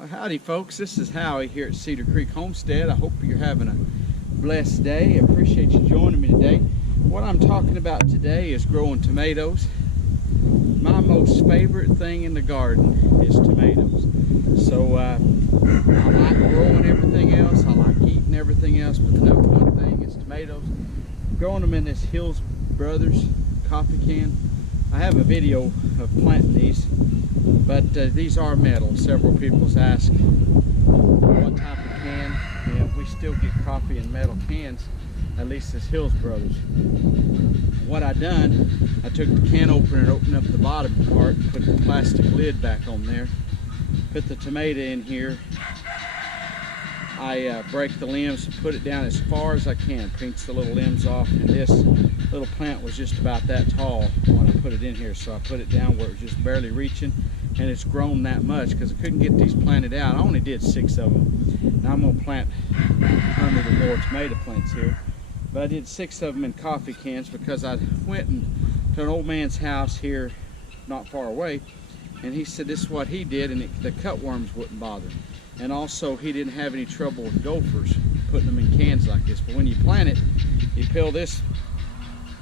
Well, howdy folks, this is Howie here at Cedar Creek Homestead. I hope you're having a blessed day. I appreciate you joining me today. What I'm talking about today is growing tomatoes. My most favorite thing in the garden is tomatoes. So I like growing everything else, I like eating everything else, but the number one thing is tomatoes. Growing them in this Hills Brothers coffee can. I have a video of planting these, but these are metal. Several people's asked what type of can, and we still get coffee in metal cans, at least this Hills Brothers. What I done, I took the can opener, opened up the bottom part, put the plastic lid back on there, put the tomato in here. I break the limbs and put it down as far as I can, pinch the little limbs off, and this little plant was just about that tall when I put it in here, so I put it down where it was just barely reaching, and it's grown that much because I couldn't get these planted out. I only did 6 of them. Now I'm going to plant 100 or more tomato plants here, but I did 6 of them in coffee cans because I went to an old man's house here not far away, and he said this is what he did, and the cutworms wouldn't bother him. And also he didn't have any trouble with gophers putting them in cans like this. But when you plant it, you peel this.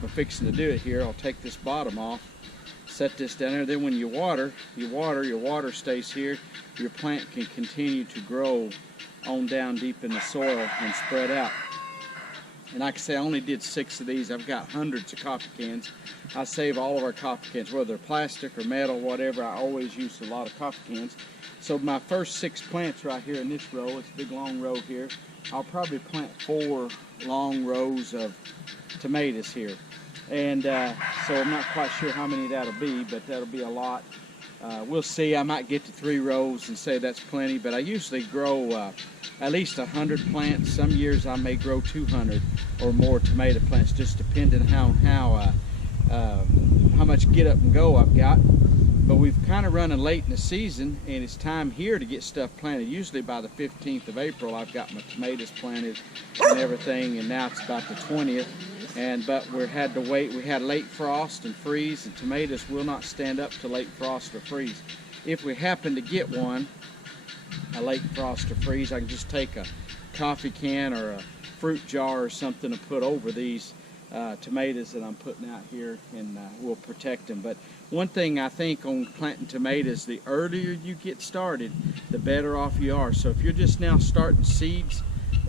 I'm fixing to do it here. I'll take this bottom off, set this down there. Then when you water, your water stays here. Your plant can continue to grow on down deep in the soil and spread out. And like I say, I only did 6 of these. I've got hundreds of coffee cans. I save all of our coffee cans, whether they're plastic or metal, whatever. I always use a lot of coffee cans. So my first 6 plants right here in this row, it's a big long row here, I'll probably plant 4 long rows of tomatoes here. And so I'm not quite sure how many that'll be, but that'll be a lot. We'll see. I might get to 3 rows and say that's plenty, but I usually grow at least 100 plants. Some years I may grow 200 or more tomato plants, just depending on how much get up and go I've got. But we've kind of running late in the season, and it's time here to get stuff planted. Usually by the 15th of April, I've got my tomatoes planted and everything, and now it's about the 20th. But we had to wait. We had late frost and freeze, and tomatoes will not stand up to late frost or freeze. If we happen to get one, a late frost or freeze, I can just take a coffee can or a fruit jar or something to put over these tomatoes that I'm putting out here, and we'll protect them. But one thing I think on planting tomatoes, the earlier you get started, the better off you are. So if you're just now starting seeds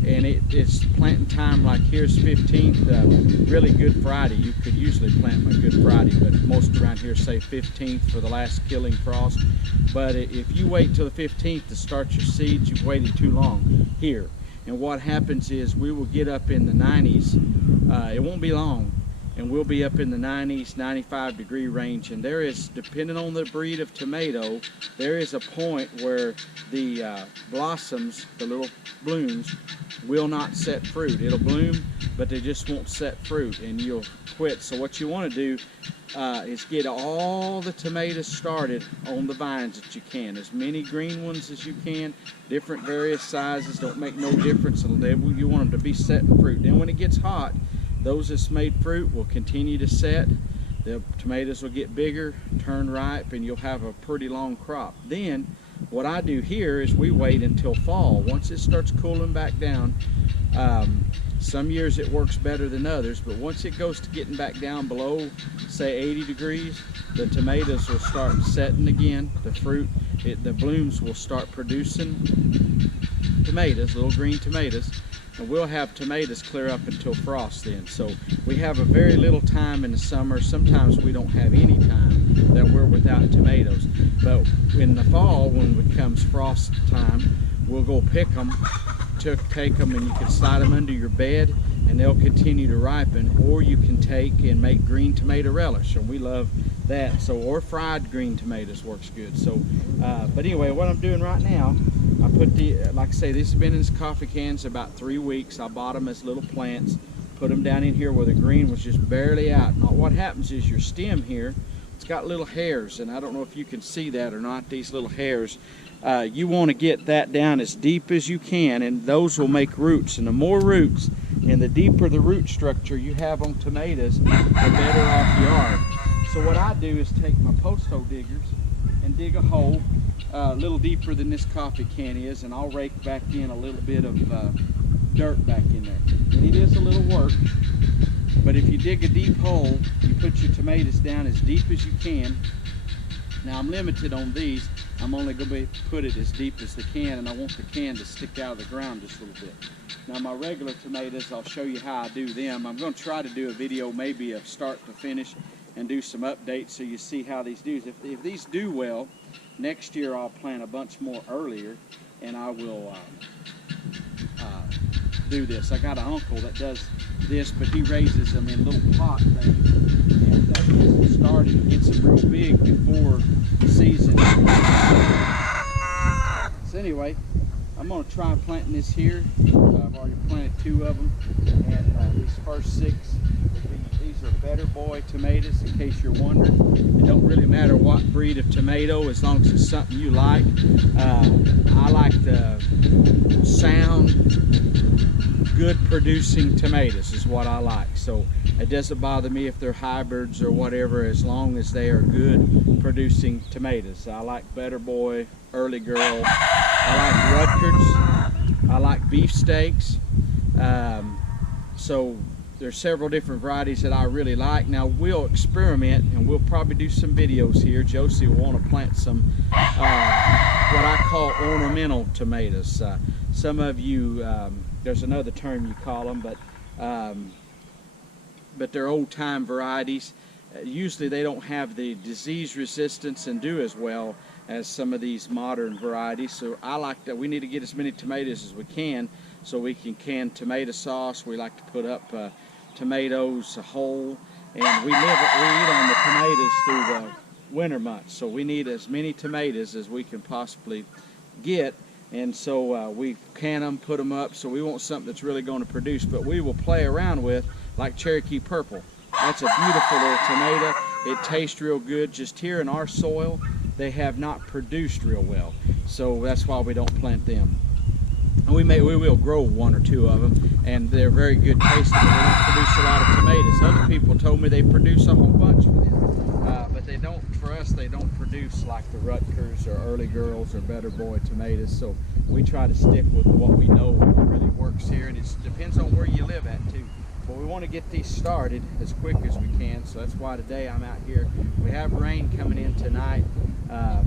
and it's planting time, like here's 15th, really Good Friday. You could usually plant on Good Friday, but most around here say 15th for the last killing frost. But if you wait till the 15th to start your seeds, you've waited too long here. And what happens is we will get up in the 90s. It won't be long, and we'll be up in the 90s, 95-degree range. And there is, depending on the breed of tomato, there is a point where the blossoms, the little blooms, will not set fruit. It'll bloom, but they just won't set fruit, and you'll quit. So what you want to do is get all the tomatoes started on the vines that you can. As many green ones as you can, different various sizes, don't make no difference. You want them to be setting fruit. Then when it gets hot, those that's made fruit will continue to set. The tomatoes will get bigger, turn ripe, and you'll have a pretty long crop. Then what I do here is we wait until fall. Once it starts cooling back down, some years it works better than others, but once it goes to getting back down below, say 80 degrees, the tomatoes will start setting again. The fruit, the blooms will start producing tomatoes, little green tomatoes, and we'll have tomatoes clear up until frost then. So we have a very little time in the summer. Sometimes we don't have any time that we're without tomatoes. But in the fall, when it comes frost time, we'll go pick them, take them, and you can slide them under your bed, and they'll continue to ripen. Or you can take and make green tomato relish, and we love that. So, or fried green tomatoes works good. So, but anyway, what I'm doing right now, I put like I say, this has been in coffee cans about 3 weeks. I bought them as little plants, put them down in here where the green was just barely out. Now what happens is your stem here, it's got little hairs, and I don't know if you can see that or not, these little hairs. You want to get that down as deep as you can, and those will make roots. And the more roots and the deeper the root structure you have on tomatoes, the better off you are. So what I do is take my post hole diggers and dig a hole a little deeper than this coffee can is, and I'll rake back in a little bit of dirt back in there. And it is a little work, but if you dig a deep hole, you put your tomatoes down as deep as you can. Now I'm limited on these. I'm only going to put it as deep as the can, and I want the can to stick out of the ground just a little bit. Now my regular tomatoes, I'll show you how I do them. I'm going to try to do a video maybe of start to finish and do some updates so you see how these do. If these do well, next year I'll plant a bunch more earlier, and I will do this. I got an uncle that does this, but he raises them in little pot things, and gets them started and gets them real big before the season. So anyway, I'm going to try planting this here. I've already planted 2 of them, and these first 6 will be, these are Better Boy tomatoes, in case you're wondering. It don't really matter what breed of tomato, as long as it's something you like. I like the sound, good producing tomatoes is what I like. So it doesn't bother me if they're hybrids or whatever, as long as they are good producing tomatoes. I like Better Boy, Early Girl, I like Rutgers, I like beefsteaks. So there's several different varieties that I really like. Now we'll experiment, and we'll probably do some videos here. Josie will want to plant some what I call ornamental tomatoes. Some of you, there's another term you call them, but they're old-time varieties. Usually they don't have the disease resistance and do as well as some of these modern varieties. So I like that. We need to get as many tomatoes as we can so we can can tomato sauce. We like to put up tomatoes whole, and we eat on the tomatoes through the winter months. So we need as many tomatoes as we can possibly get. And so we can them, put them up, so we want something that's really going to produce. But we will play around with, like Cherokee Purple. That's a beautiful little tomato. It tastes real good. Just here in our soil, they have not produced real well. So that's why we don't plant them. And we will grow 1 or 2 of them, and they're very good tasting, but they don't produce a lot of tomatoes. Other people told me they produce a whole bunch for them, but they don't. For us, they don't produce like the Rutgers or Early Girls or Better Boy tomatoes. So we try to stick with what we know really works here, and it depends on where you live at too. But we want to get these started as quick as we can, so that's why today I'm out here. We have rain coming in tonight. I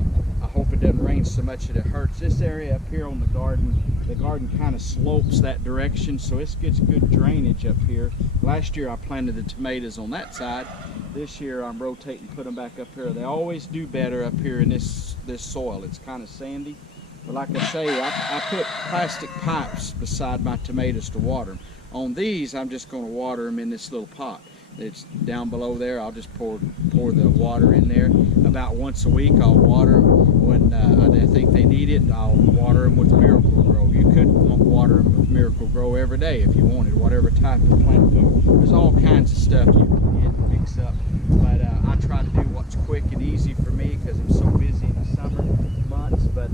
hope it doesn't rain so much that it hurts. This area up here on the garden kind of slopes that direction, so it gets good drainage up here. Last year I planted the tomatoes on that side. This year I'm rotating, put them back up here. They always do better up here in this soil. It's kind of sandy. But like I say, I put plastic pipes beside my tomatoes to water them. On these, I'm just going to water them in this little pot. It's down below there. I'll just pour the water in there. About once a week, I'll water them. When I think they need it, I'll water them with Miracle Grow. You could water them with Miracle Grow every day if you wanted, whatever type of plant food. There's all kinds of stuff you can get and mix up. But I try to do what's quick and easy for me because I'm so busy in the summer months. But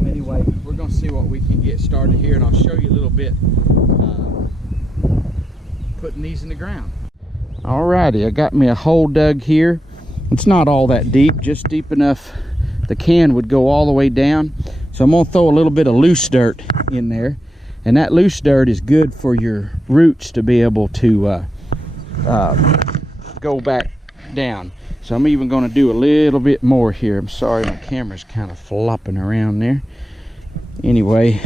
anyway, we're going to see what we can get started here, and I'll show you a little bit putting these in the ground. Alrighty, I got me a hole dug here. It's not all that deep, just deep enough the can would go all the way down. So I'm going to throw a little bit of loose dirt in there, and that loose dirt is good for your roots to be able to go back down. So I'm even going to do a little bit more here. I'm sorry, my camera's kind of flopping around there. Anyway,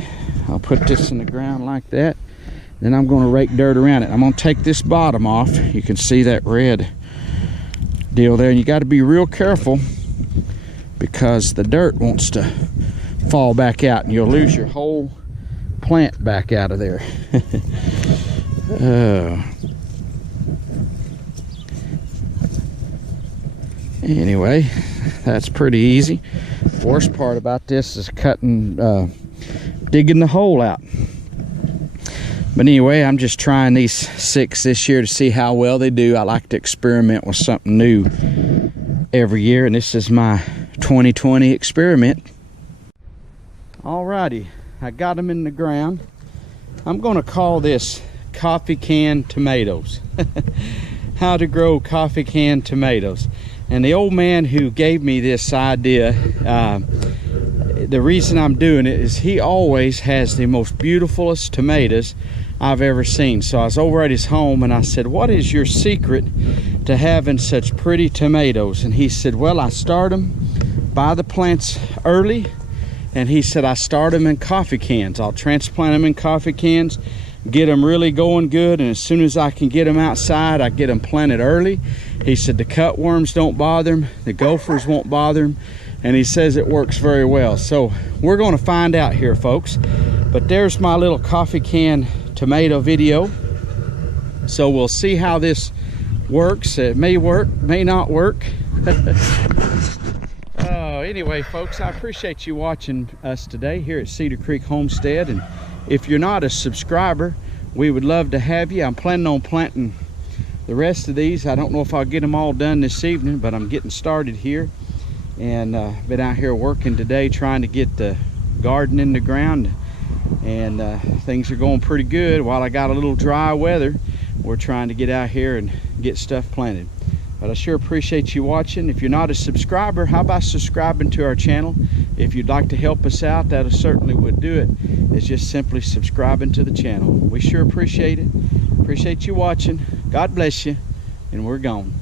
I'll put this in the ground like that. Then I'm going to rake dirt around it. I'm going to take this bottom off. You can see that red deal there. And you got to be real careful because the dirt wants to fall back out and you'll lose your whole plant back out of there. Anyway, that's pretty easy. The worst part about this is digging the hole out. But anyway, I'm just trying these 6 this year to see how well they do. I like to experiment with something new every year, and this is my 2020 experiment. Alrighty, I got them in the ground. I'm going to call this coffee can tomatoes. How to grow coffee can tomatoes. And the old man who gave me this idea, the reason I'm doing it is he always has the most beautifulest tomatoes I've ever seen. So I was over at his home and I said, what is your secret to having such pretty tomatoes? And he said, well, I start them, buy the plants early, and he said I start them in coffee cans. I'll transplant them in coffee cans, get them really going good, and as soon as I can get them outside, I get them planted early. He said the cutworms don't bother them, the gophers won't bother them, and he says it works very well. So we're going to find out here, folks. But there's my little coffee can tomato video. So we'll see how this works. It may work, may not work. Anyway, folks, I appreciate you watching us today here at Cedar Creek Homestead. And if you're not a subscriber, we would love to have you. I'm planning on planting the rest of these. I don't know if I'll get them all done this evening, but I'm getting started here. And been out here working today trying to get the garden in the ground, and things are going pretty good. While I got a little dry weather, we're trying to get out here and get stuff planted. But I sure appreciate you watching. If you're not a subscriber, how about subscribing to our channel? If you'd like to help us out, that certainly would do it. It's just simply subscribing to the channel. We sure appreciate it. Appreciate you watching. God bless you, and we're gone.